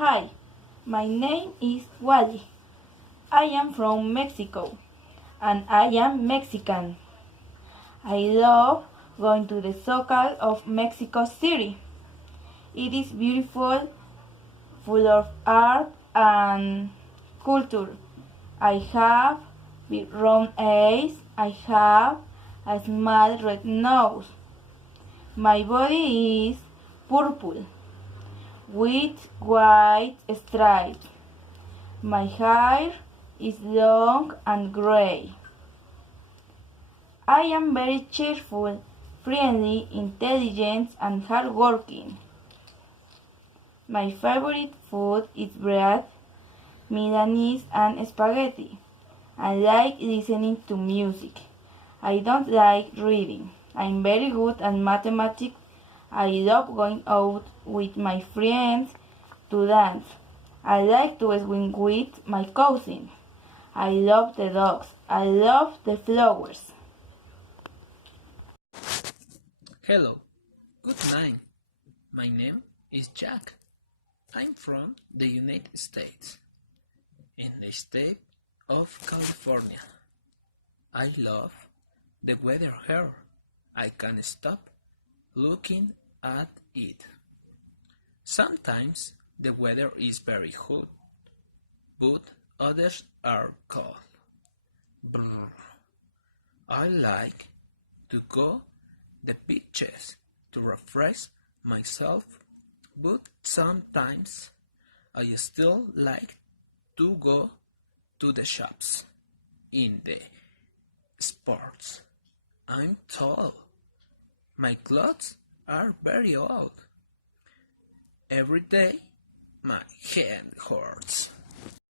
Hi, my name is Wally. I am from Mexico and I am Mexican. I love going to the Zócalo of Mexico City. It is beautiful, full of art and culture. I have big round eyes. I have a small red nose. My body is purple with white stripes. My hair is long and gray. I am very cheerful, friendly, intelligent, and hardworking. My favorite food is bread, milanese, and spaghetti. I like listening to music. I don't like reading. I'm very good at mathematics. I love going out with my friends to dance. I like to swim with my cousin. I love the dogs. I love the flowers. Hello, good night. My name is Jack. I'm from the United States, in the state of California. I love the weather here. I can't stop looking at it. Sometimes the weather is very hot, but others are cold. Brr. I like to go the beaches to refresh myself, but sometimes I still like to go to the shops in the sports. I'm tall. My clothes are very old. Every day my head hurts.